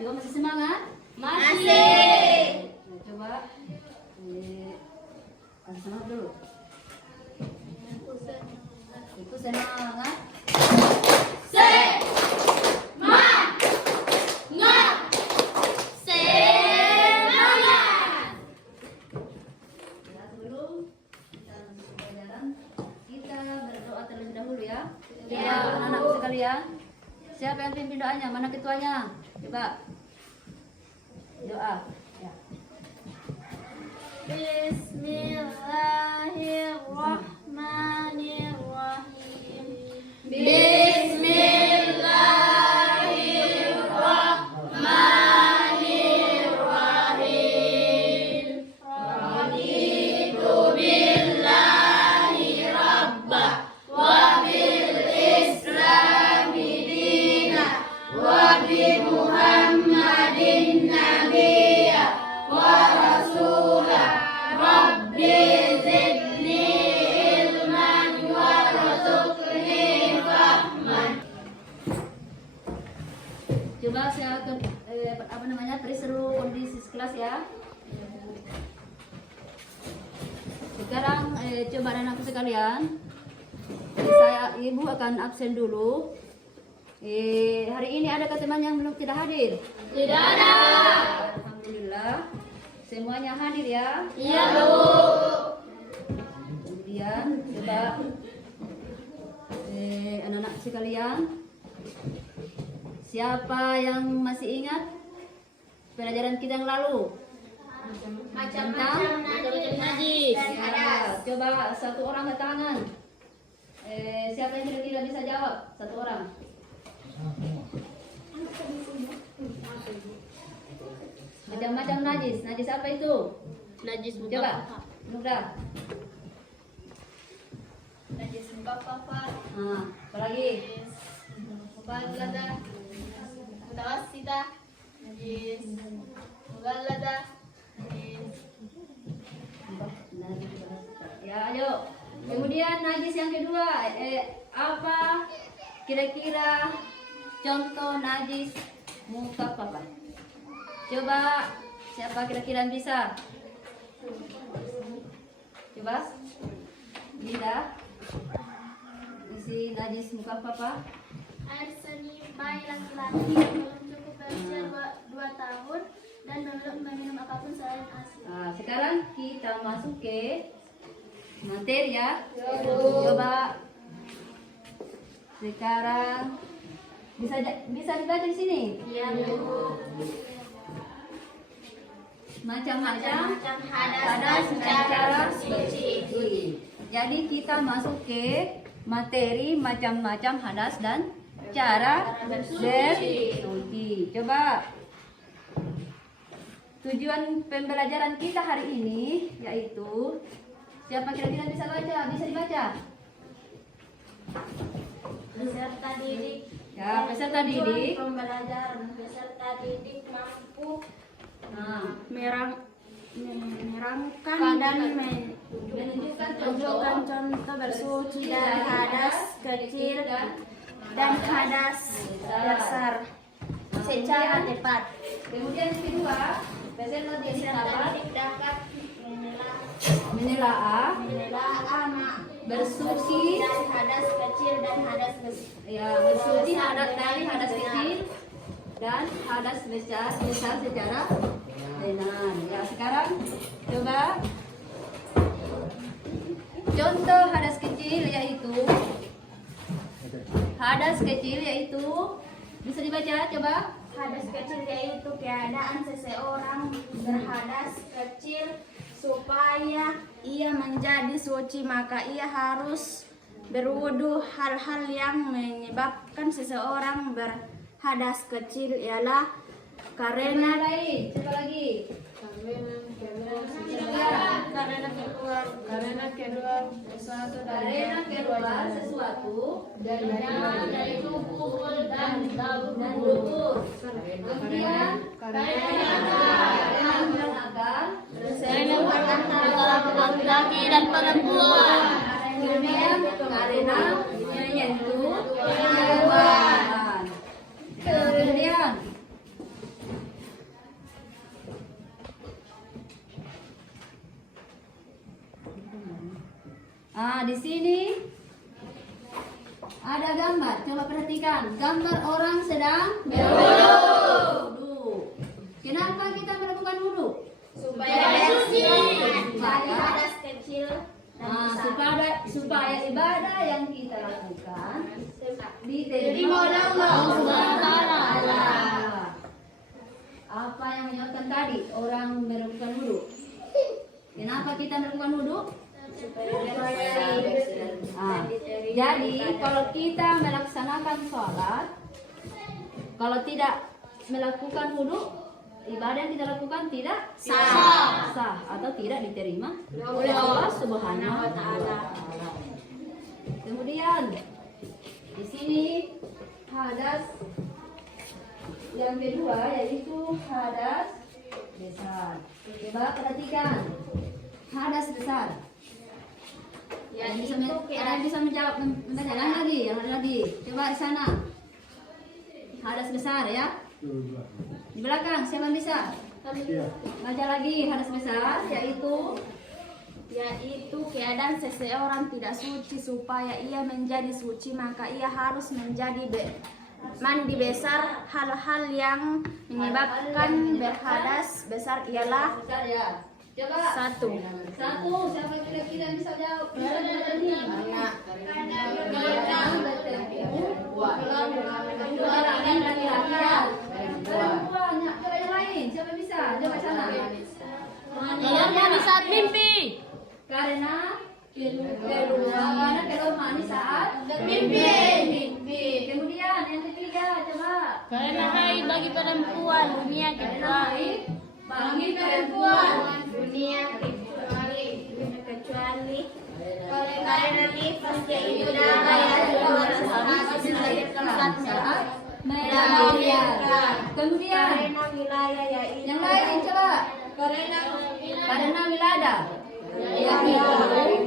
Coba masih semangat? Masih. Nah, coba kasih semangat dulu. Itu semangat. Ya, sebelum kita masuk ke pelajaran, kita berdoa terlebih dahulu ya. Ya, anak-anak sekalian. Siapa yang pimpin doanya? Mana ketuanya? Coba. Doa. Ya. Bismillahirrahmanirrahim. Bismillahirrahmanirrahim. Raditu billahi rabba wa bil islami dina wa bi Muhammadin nabiyya wa rasula. Rabbi zidni ilman warzuqni fahman. Coba saya perseru kondisi kelas ya. Sekarang coba anak-anak sekalian, ibu akan absen dulu. Hari ini adakah teman yang belum tidak hadir? Tidak ada. Alhamdulillah, semuanya hadir ya. Iya, Bu. Kemudian coba anak-anak sekalian, siapa yang masih ingat pelajaran kita yang lalu? Macam-macam najis dan hadas. Ya, coba satu orang ke tangan. Siapa yang kira-kira bisa jawab? Satu orang. Macam-macam najis. Najis apa itu? Najis Coba. Mudah. Najis muka papa. Nah, apa lagi? Mugallada. Mutawassita. Najis mugallada. Najis. Ya, ayo. Kemudian najis yang kedua, apa kira-kira contoh najis muka papa? Coba siapa kira-kira yang bisa? Coba. Bisa. Isi najis muka papa. Air seni bayi laki-laki yang belum cukup berusia 2 tahun dan belum meminum apapun selain ASI. Nah, sekarang kita masuk ke materi ya. Coba sekarang bisa dibaca di sini. Iya, Bu. Macam-macam hadas secara suci. Jadi kita masuk ke materi macam-macam hadas dan cara bersuci. Coba tujuan pembelajaran kita hari ini yaitu, siapa kira-kira bisa baca? Bisa dibaca? Peserta didik. Ya, peserta didik. Pembelajaran peserta didik mampu merangkan dan menunjukkan contoh bersuci dari hadas kecil dan hadas besar secara tepat. Kemudian yang kedua, peserta didik dapat menelaah bersuci dari hadas kecil dan hadas besar. ya, bersuci dari hadas kecil dan hadas besar secara benar. Ya, sekarang coba contoh hadas kecil yaitu bisa dibaca coba. Hadas kecil yaitu keadaan seseorang berhadas kecil supaya ia menjadi suci, maka ia harus berwudu. Hal-hal yang menyebabkan seseorang berhadas kecil ialah karena Coba lagi. karena keluar sesuatu dari tubuh dan dubur. Kemudian karena hubungan antara laki-laki dan perempuan. kemudian karena menyentuh hewan. Kemudian Di sini ada gambar. Coba perhatikan. Gambar orang sedang berwudu. Kenapa kita melakukan wudu? Supaya suci. Supaya Hadas kecil dan supaya ibadah yang kita lakukan diterima oleh Allah Subhanahu wa Ta'ala. Apa yang menyebabkan tadi orang melakukan wudu? Kenapa kita melakukan wudu? Jadi kalau kita melaksanakan sholat, kalau tidak melakukan wudu, ibadah yang kita lakukan tidak sah atau tidak diterima oleh Allah Subhanahu wa Ta'ala. Kemudian di sini hadas yang kedua yaitu hadas besar. Coba perhatikan hadas besar. Ada yang bisa menjawab membaca yang lagi. Coba di sana. Hadas besar ya. Di belakang siapa yang bisa? Baca lagi hadas besar yaitu keadaan seseorang tidak suci. Supaya ia menjadi suci maka ia harus mandi besar. Hal-hal yang menyebabkan berhadas besar ialah satu. Siapa kira-kira yang bisa jawab? Coba yang lain. Siapa bisa? Coba sana. Mandi saat mimpi. Karena kalau mandi saat Mimpi. Kemudian yang ketiga coba. Karena haid bagi perempuan dunia kecuali Bagi perempuan. dunia kecuali karena nifas yaitu darah Saat melahirkan. Kemudian karena wilayah yaitu yang lain coba. Karena wilada.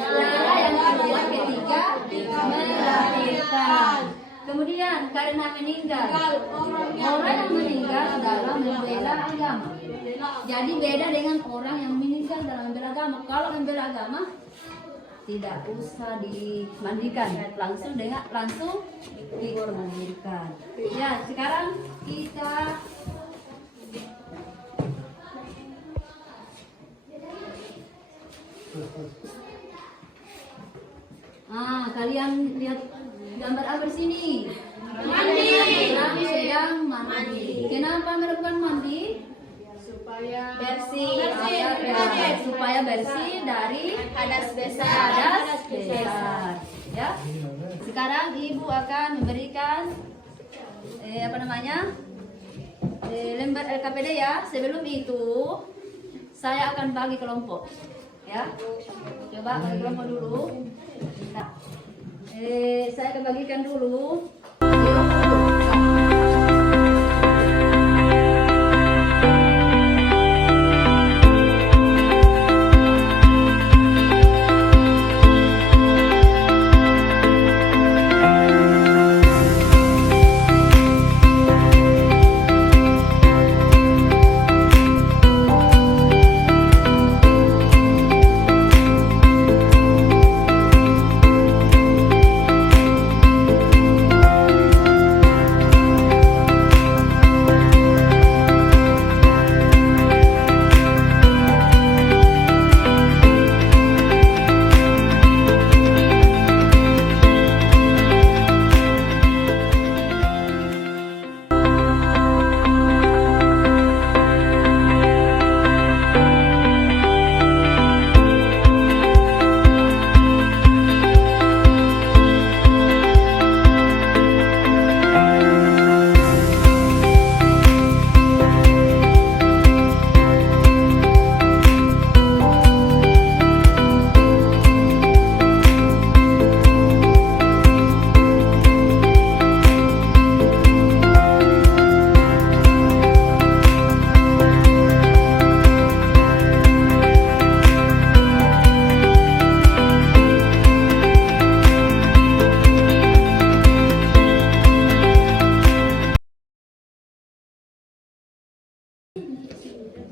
Cara yang kedua ketiga melahirkan. Kemudian karena meninggal. Orang yang meninggal dalam membela agama. Jadi beda dengan orang yang meninggal dalam membela agama. Kalau membela agama tidak usah dimandikan, langsung dimandikan. Ya, sekarang kita kalian lihat gambar apa di sini? Mandi. Orang sedang mandi. Kenapa melakukan mandi? bersih Supaya bersih dari hadas besar. Ya. Sekarang ibu akan memberikan lembar LKPD ya. Sebelum itu saya akan bagi kelompok. Ya. Coba bagi kelompok dulu. Nah, saya akan bagikan dulu.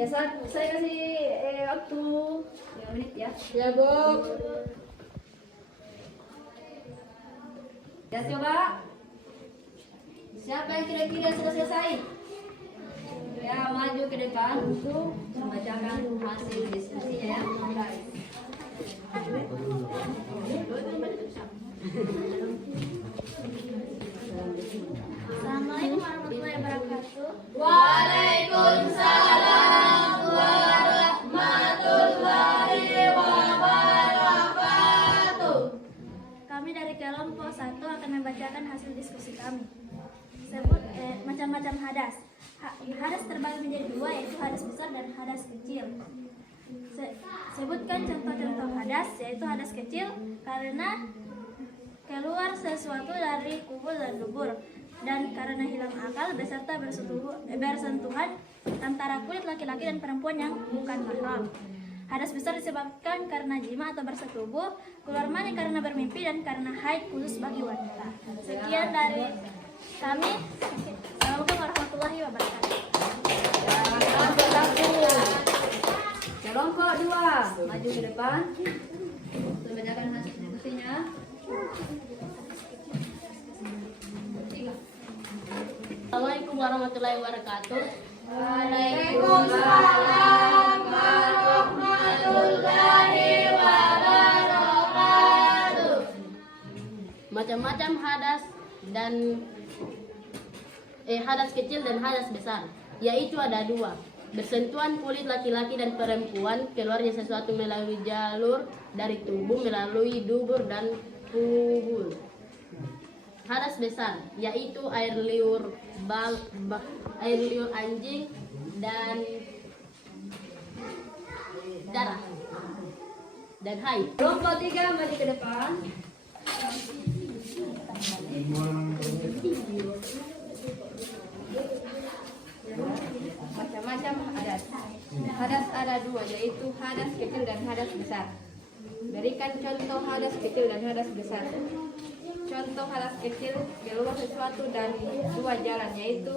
Ya, saya kasih waktu 2 menit ya. Ya, Bu. Ya coba. Siapa yang kira-kira sudah selesai? Ya maju ke depan untuk membacakan hasil diskusinya ya. Assalamualaikum warahmatullahi wabarakatuh. Waalaikumsalam warahmatullahi wabarakatuh. Kami dari kelompok 1 akan membacakan hasil diskusi kami. Sebut macam-macam hadas. Hadas terbagi menjadi 2, yaitu hadas besar dan hadas kecil. Sebutkan contoh-contoh hadas, yaitu hadas kecil karena keluar sesuatu dari kubur dan dubur, dan karena hilang akal beserta bersentuhan antara kulit laki-laki dan perempuan yang bukan mahram. Hadas besar disebabkan karena jima atau bersetubuh, keluar mani karena bermimpi, dan karena haid khusus bagi wanita. Sekian dari kami. Assalamualaikum warahmatullahi wabarakatuh. Kelompok 2 maju ke depan untuk membacakan hasil diskusinya. Assalamualaikum warahmatullahi wabarakatuh. Waalaikumsalam warahmatullahi wabarakatuh. Macam-macam hadas dan hadas kecil dan hadas besar, yaitu ada 2. Bersentuhan kulit laki-laki dan perempuan, keluarnya sesuatu melalui jalur dari tubuh melalui dubur dan kubur. Hadas besar, yaitu air liur anjing dan darah dan haid. Kelompok 3 maju ke depan. Macam-macam hadas. Hadas ada 2, yaitu hadas kecil dan hadas besar. Berikan contoh hadas kecil dan hadas besar. Contoh hadas kecil, keluar sesuatu dari 2 jalan, yaitu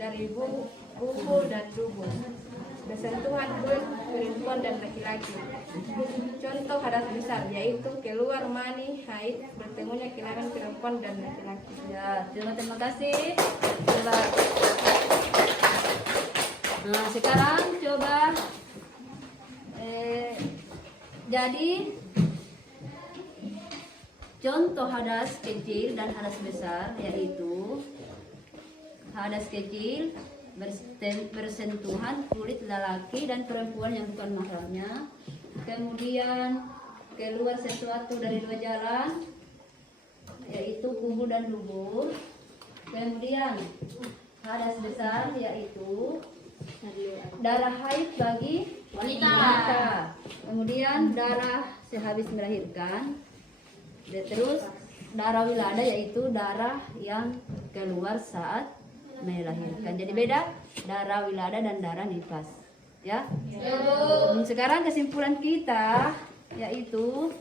dari bubur dan dubur. Bersentuhan kulit perempuan dan laki-laki. Contoh hadas besar, yaitu keluar mani, haid, bertemunya kelamin perempuan dan laki-laki. Ya, terima kasih. Coba. Nah, sekarang coba jadi contoh hadas kecil dan hadas besar, yaitu hadas kecil bersentuhan kulit lelaki dan perempuan yang bukan mahramnya. Kemudian keluar sesuatu dari 2 jalan, yaitu kubur dan dubur. Kemudian hadas besar, yaitu darah haid bagi wanita. Kemudian darah sehabis melahirkan. Terus darah wilada, yaitu darah yang keluar saat melahirkan. Jadi beda darah wilada dan darah nifas. Ya. Sekarang kesimpulan kita yaitu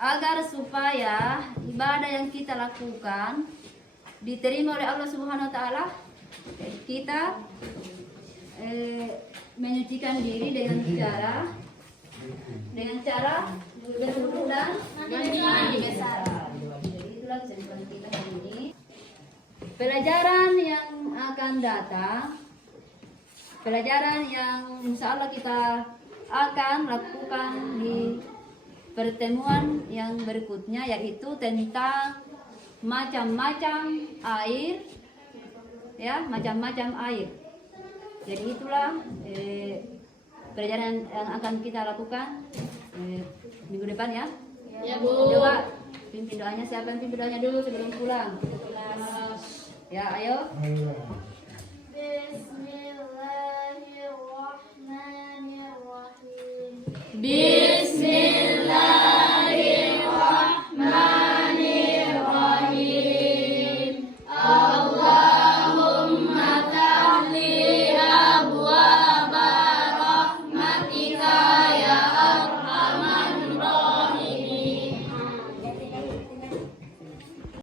agar supaya ibadah yang kita lakukan diterima oleh Allah Subhanahu wa taala, kita menyucikan diri dengan cara berwudu dan mandi besar. Itulah kesimpulan kita hari ini. Pelajaran yang akan datang, pelajaran yang insya Allah kita akan lakukan di pertemuan yang berikutnya, yaitu tentang macam-macam air, ya, macam-macam air. Jadi itulah pelajaran yang akan kita lakukan minggu depan ya. Ya Bu. Coba pimpin doanya, siapa yang pimpin doanya dulu sebelum pulang? Ya, ayo. Bismillahirrahmanirrahim.